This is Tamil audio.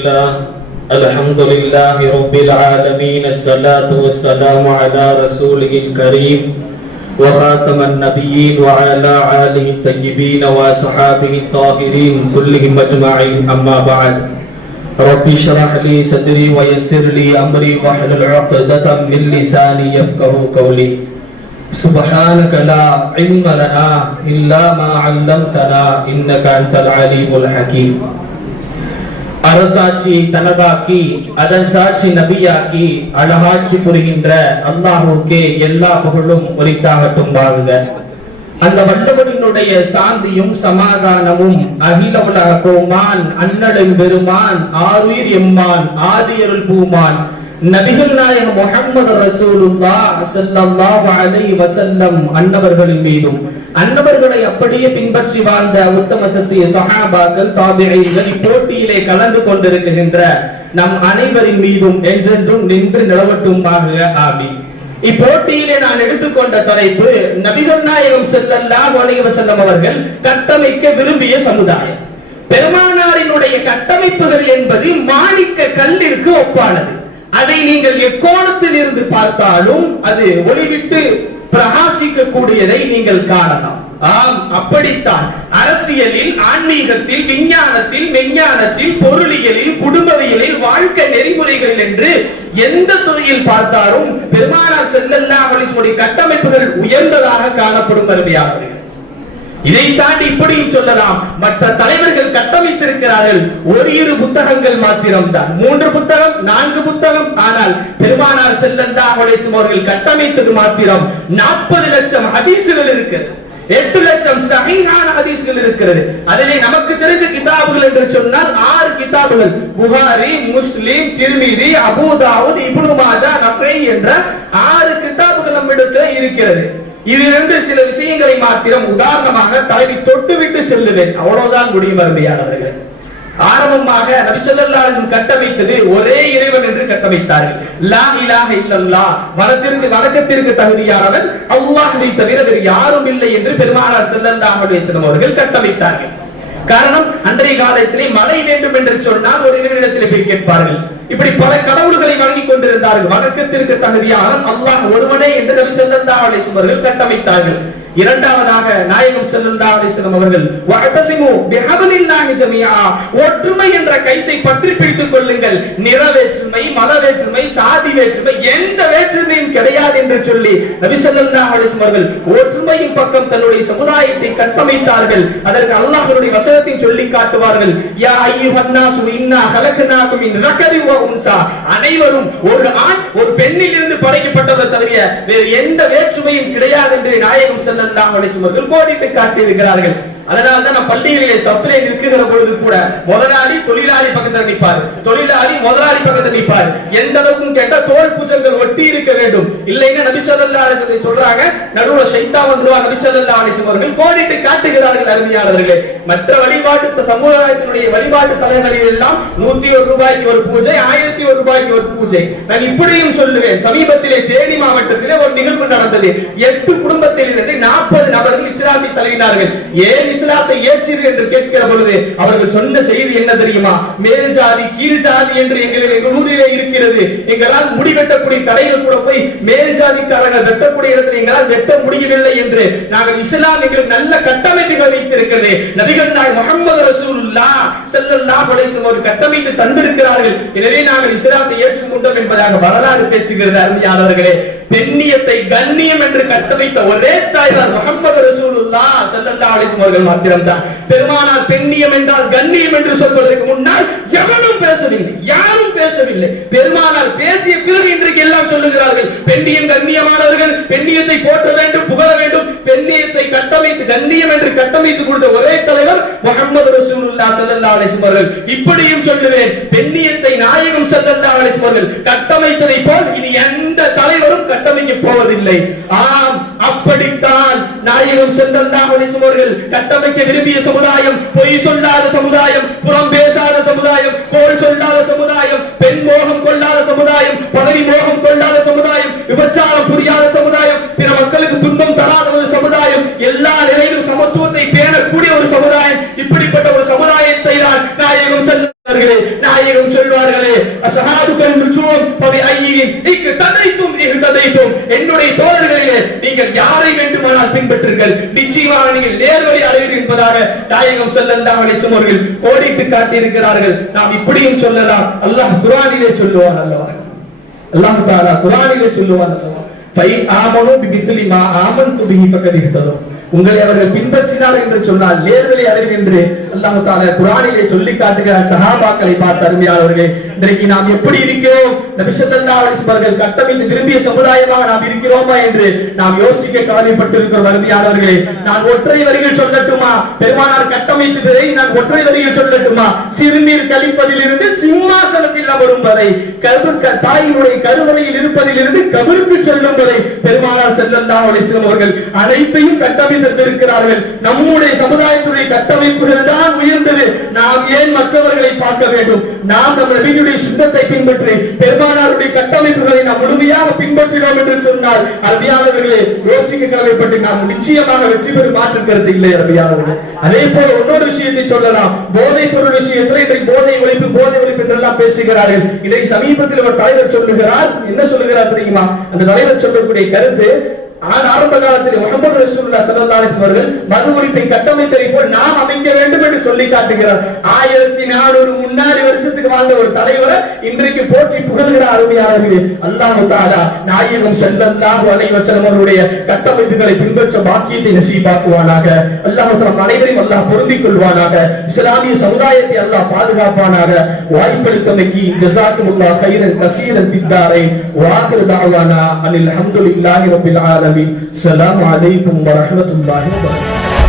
لله الحمد لله رب العالمين الصلاة والسلام على رسوله الكريم وخاتم النبيين وعلى آله الطيبين وصحابه الطاهرين كلهم أجمعين أما بعد رب اشرح لي صدري ويسر لي أمري واحلل عقدة من لساني يفقهوا قولي سبحانك لا علم لنا إلا ما علمتنا إنك أنت العليم الحكيم. அரசாட்சி தனதாக்கி அதன் சாட்சி நபியாக்கி அழகாட்சி புரிகின்ற அல்லாஹ்வுக்கே எல்லா புகழும் உரித்தாகட்டும் வாழ்க. அந்த வல்லவனினுடைய சாந்தியும் சமாதானமும் அகில உலக கோமான் அன்னடன் பெருமான் ஆருயிர் எம்மான் ஆதியருள் பூமான் நபிகள் நாயகம் முஹம்மது ரசூலுல்லாஹ் ஸல்லல்லாஹு அலைஹி வஸல்லம் அன்னவர்களின் மீதும் அன்னவர்களை அப்படியே பின்பற்றி வாழ்ந்த உத்தம சத்திய சஹாபாக்கள் தாபிஈன்கள் இப்போட்டியிலே கலந்து கொண்டிருக்கின்ற நம் அனைவரின் மீதும் என்றென்றும் நின்று நிலவட்டுமாக ஆமீன். இப்போட்டியிலே நான் எடுத்துக்கொண்ட தலைப்பு நபிகள் நாயகம் ஸல்லல்லாஹு அலைஹி வஸல்லம் அவர்கள் கட்டமைக்க விரும்பிய சமுதாயம். பெருமானாரினுடைய கட்டமைப்புகள் என்பது மாணிக்க கல்லிற்கு ஒப்பானது. அதை நீங்கள் எக்கோணத்தில் இருந்து பார்த்தாலும் அது ஒளிவிட்டு பிரகாசிக்க கூடியதை நீங்கள் காணலாம். ஆம், அப்படித்தான் அரசியலில், ஆன்மீகத்தில், விஞ்ஞானத்தில், மெஞ்ஞானத்தில், பொருளியலில், குடும்பவியலில், வாழ்க்கை நெறிமுறைகளில் என்று எந்த துறையில் பார்த்தாலும் பெருமானார் ஸல்லல்லாஹு அலைஹி வஸல்லம் கட்டமைப்புகள் உயர்ந்ததாக காணப்படும் அருமையானவர்களே. இதை தாண்டி இப்படியும் சொல்லலாம், மற்ற தலைவர்கள் கட்டமைத்திருக்கிறார்கள் ஒரு இரு புத்தகங்கள் மாத்திரம்தான், 3 புத்தகம் 4 புத்தகம். ஆனால் பெருமானார் ஸல்லல்லாஹு அலைஹி வஸல்லம் அவர்கள் கட்டமைத்தது மாத்திரம் 40 லட்சம் ஹதீஸ்கள் இருக்கிறது, 8 லட்சம் சஹீஹான ஹதீஸ்கள் இருக்கிறது. அதிலே நமக்கு தெரிஞ்ச கிதாபுகள் என்று சொன்னால் 6 கிதாபுகள், புகாரி, முஸ்லிம், திர்மிதி, அபூ தாவூத், இப்னு மாஜா, நஸாயி என்ற 6 கிதாபுகள் நம்மிடத்தில் இருக்கிறது. இதிலிருந்து சில விஷயங்களை மாத்திரம் உதாரணமாக தலைவி தொட்டுவிட்டு செல்லுவேன், அவ்வளவுதான் முடியும் அருமையானவர்களே. ஆரம்பமாக நபி ஸல்லல்லாஹு அலைஹி வஸல்லம் கட்டமைத்தது ஒரே இறைவன் என்று கட்டமைத்தார்கள். லா இலாஹ இல்லல்லாஹ், வணக்கத்திற்கு தகுதியானவன் அல்லாஹ்வை தவிர வேறு யாரும் இல்லை என்று பெருமானார் ஸல்லல்லாஹு அலைஹி வஸல்லம் அவர்கள் கட்டமைத்தார்கள். காரணம், அன்றைய காலத்திலே மழை வேண்டும் என்று சொன்னால் ஒரு இறைவனிடத்திலே போய் கேட்பார்கள். இப்படி பல கடவுள்களை வணங்கிக் கொண்டிருந்தார்கள். வணக்கத்திற்கு தகுதியான அல்லாஹ் ஒருவனே என்று நபி ஸல்லல்லாஹு அலைஹி வஸல்லம் அவர்கள் கட்டமைத்தார்கள். இரண்டாவதாக நாயகம் ஸல்லல்லாஹு அலைஹி வஸல்லம் அவர்கள் வஅதஸிமு பிஹப்லில்லாஹி ஜமீஆ, ஒற்றுமை என்ற கைத்தை பற்றி பிடித்துக் கொள்ளுங்கள், நிற வேற்றுமை, மத வேற்றுமை, சாதி வேற்றுமை, எந்த வேற்றுமையும் கிடையாது என்று சொல்லி நபி ஸல்லல்லாஹு அலைஹி வஸல்லம் அவர்கள் ஒற்றுமையின் பக்கம் தன்னுடைய சமுதாயத்தை கட்டமைத்தார்கள். அதற்கு அல்லாஹ்வுடைய வசனத்தை சொல்லி காட்டுவார்கள், யா அய்யுஹன் நாசு இன்னா ஹலக்னாகும் மின் ذكر وانثى, அனைவரும் ஒரு ஆண் ஒரு பெண்ணில் இருந்து படைக்கப்பட்டவர் தவிர வேறு எந்த வேற்றுமையும் கிடையாது என்று நாயகம் ஸல்லல்லாஹு அலைஹி வஸல்லம் அவர்கள் கோடிட்டு காட்டி இருக்கிறார்கள். அதனால தான் நம்ம பள்ளிகளிலே சஃப்லே நிற்கிற பொழுது கூட முதலாளி தொழிலாளி பக்கத்துல நிற்பார், தொழிலாளி முதலாளி பக்கத்துல நிற்பார். எந்த அளவுக்கு கேட்டா தோள் பூஜங்கள் ஒட்டி இருக்க வேண்டும். இல்லைன்னா நபி ஸல்லல்லாஹு அலைஹி வஸல்லம் சொல்றாங்க, நடுவுல ஷைத்தான் வந்துருவா. நபி ஸல்லல்லாஹு அலைஹி வஸல்லம் அவர்கள் கோடிட்டு காட்டுகிறார்கள் அருமையானவர்களே. மற்ற வழிபாட்டு சமுதாயத்தினுடைய வழிபாட்டு தலைவர்கள் எல்லாம் 101 ரூபாய்க்கு ஒரு பூஜை, 1001 ரூபாய்க்கு ஒரு பூஜை. நான் இப்படியும் சொல்லுவேன், சமீபத்திலே தேனி மாவட்டத்திலே ஒரு நிகழ்வு நடந்தது. 8 குடும்பத்தில் இருந்து 40 நபர்கள் இஸ்லாத்தை தழுவினார்கள். ஏன் இஸ்லாத்தை ஏற்றீர்கள் என்று கேட்கிற பொழுது அவர்கள் சொன்ன செய்தி என்ன தெரியுமா? மேல் ஜாதி கீழ் ஜாதி என்று எங்கள் ஊரிலே இருக்கிறது, எங்களால் முடி வெட்டக்கூடிய கடையில் கூட போய் மேல் ஜாதிக்காரர்கள் வெட்டக்கூடிய இடத்தில் எங்களால் வெட்ட முடியவில்லை என்று நாங்கள் இஸ்லாம் எங்களுக்கு நல்ல கட்டமைப்புகள் வைத்திருக்கிறது. நபிகள் நாயகம் முஹம்மது ரசூலுல்லாஹ் ஸல்லல்லாஹு அலைஹி வஸல்லம் ஒரு கட்டமைத்து தந்திருக்கிறார்கள், எனவே நாங்கள் இஸ்லாத்தை ஏற்றுக்கொண்டோம் என்பதாக வரலாறு பேசுகிறது. அருமையானவர்களே, பெண்ணியத்தை கண்ணியம் என்று கட்டமைத்த ஒரே தாய்தான் முஹம்மது ரசூலுல்லாஹ் ஸல்லல்லாஹு அலைஹி வஸல்லம் அவர்கள் மாத்திரம்தான். பெருமானார் பெண்ணியம் என்றால் கண்ணியம் என்று சொல்வதற்கு முன்னால் எவனும் பேசவில்லை, யாரும் பேசவில்லை. பெருமானார் பேசிய பிறகு இன்றைக்கு எல்லாம் சொல்லுகிறார்கள், பெண்ணியம் கண்ணியமானவர்கள், பெண்ணியத்தை போற்ற வேண்டும், புகழ வேண்டும். பெண்ணியத்தை கட்டமைத்து கண்ணியம் என்று கட்டமைத்து கொடுத்த ஒரே தலைவர் முஹம்மது ரசூலுல்லாஹ் ஸல்லல்லாஹு அலைஹி வஸல்லம் அவர்கள். இப்படியும் சொல்லுவேன், பெண்ணியத்தை நாயகம் ஸல்லல்லாஹு அலைஹி வஸல்லம் அவர்கள் கட்டமைத்ததை போல் இனி எந்த தலைவரும் கட்டமைக்க போவதில்லை. ஆம், அப்படித்தான் நாயகம் ஸல்லல்லாஹு அலைஹி வஸல்லம் அவர்கள் கட்டமைக்க விரும்பிய சமுதாயம் பொய் சொல்லாத சமுதாயம், புறம் பேசாத சமுதாயம், கோல் சொல்லாத சமுதாயம், பெண் மோகம் கொள்ளாத சமுதாயம், பதவி மோகம் கொள்ளாத சமுதாயம், விபச்சாரம் புரியாத சமுதாயம், பிற மக்களுக்கு துன்பம் தராத ஒரு சமுதாயம், எல்லா நிலையிலும் சமத்துவத்தை பேணக்கூடிய ஒரு சமுதாயம். இப்படிப்பட்ட ஒரு சமுதாயத்தை தான் நாயகம் ஸல்லல்லாஹு அலைஹி வஸல்லம் நாயகம் அஸ்ஹாபுகன் நுஜூம் ஃபபிஐயின் இக்ததைதும் இஹ்ததைதும். என்னுடைய தோழர்களிலே நீங்கள் யாரை வேண்டுமானால் பின்பற்றுங்கள், நிச்சயமாக நீங்கள் நேர்வழி அடைவீர்கள் என்பதாக நாயகம் ஸல்லல்லாஹு அலைஹி வஸல்லம் அவர்கள் கோடிட்டு காட்டி இருக்கிறார்கள். நாம் இப்படியும் சொல்லலாம். அல்லாஹ் குர்ஆனிலே சொல்லுவான் அல்லவா, அல்லாஹ் தஆலா குர்ஆனிலே சொல்லுவான் அல்லவா, ஃபை ஆமனு பிமிஸ்லி மா ஆமன்து பிஹி ஃபகத் இஹ்ததூ. உங்களை அவர்கள் பின்பற்றினார் என்று சொன்னால் நேர்வழி அடைவீர்கள் என்று அல்லாஹ் தஆலா குர்ஆனிலே சொல்லி காட்டுகிறார். சஹாபாக்களை பார்த்த அருமையானவர்களே, இன்றைக்கு நாம் எப்படி இருக்கிறோம்? நபி ஸல்லல்லாஹு அலைஹி வஸல்லம் அவர்கள் கட்டமைத்து விரும்பிய சமுதாயமாக நாம் இருக்கிறோமா என்று நாம் யோசிக்க கடமைப்பட்டிருக்கிறோம். அருமையானவர்களே, நான் ஒற்றை வரிகள் சொல்லட்டுமா? பெருமானார் கட்டமைத்ததை நான் ஒற்றை வரிகள் சொல்லட்டுமா? சிறுநீர் கழிப்பதிலிருந்து சிம்மாசனத்தில் அமரும் வரை, தாயினுடைய கருவறையில் இருப்பதில் இருந்து கபருக்கு செல்லும் வரை பெருமானார் ஸல்லல்லாஹு அலைஹி வஸல்லம் அவர்கள் அனைத்தையும் கட்டமைத்திருக்கிறார்கள். நம்முடைய சமுதாயத்துடைய கட்டமைப்புகள் தான் உயர்ந்தது. நாம் ஏன் மற்றவர்களை பார்க்க வேண்டும்? நாம் நம்ம நபியுடைய சுன்னத்தை பின்பற்றி பெருமானாருடைய கட்டமைப்புகளை நாம் முழுமையாக பின்பற்றினோம் என்று சொன்னால் அருமையானவர்களே, யோசிக்க கடமைப்பட்டு நாம் நிச்சயமாக வெற்றி பெறும் மாற்று கருத்து இல்லை. அருமையானவர்களே, அதே போல இன்னொரு விஷயத்தை சொல்லலாம். போதைப் பொருள் விஷயத்தில் இன்றைக்கு போதை ஒழிப்பு என்றெல்லாம் பேசுகிறார்கள். இதை சமீபத்தில் ஒரு தலைவர் சொல்லுகிறார். என்ன சொல்லுகிறார் தெரியுமா? அந்த தலைவர் சொல்லக்கூடிய கருத்து, ஆரம்ப காலத்தில் முஹம்மது ரசூலுல்லாஹி ஸல்லல்லாஹு அலைஹி வஸல்லம் அவர்கள் மது ஒழிப்பை கட்டமைத்ததை போல் நாம் அமைக்க வேண்டும் என்று சொல்லி காட்டுகிறார். 1400 முன்னாடி வருஷத்துக்கு வாழ்ந்த ஒரு தலைவரை இன்றைக்கு போற்றி புகழ்கிறார். அருமையானவர்களே, அல்லாஹ் தஆலா நாயகம் ஸல்லல்லாஹு அலைஹி வஸல்லம் அவருடைய கட்டமைப்புகளை பின்பற்ற பாக்கியத்தை நசீபாக்குவானாக. அல்லாஹ் தஆலா அனைவரையும் அல்லாஹ் பொருந்திக் கொள்வானாக. இஸ்லாமிய சமுதாயத்தை அல்லாஹ் பாதுகாப்பானாக. வாய்ப்பளித்தமைக்கு ஜஸாக்குமுல்லாஹ் கைரன் கஸீரன் ஃபித்தாரைன். வாகிரு தஅவானா அனில் ஹம்துலில்லாஹி ரப்பில் ஆலமீன். السلام عليكم ورحمة الله وبركاته.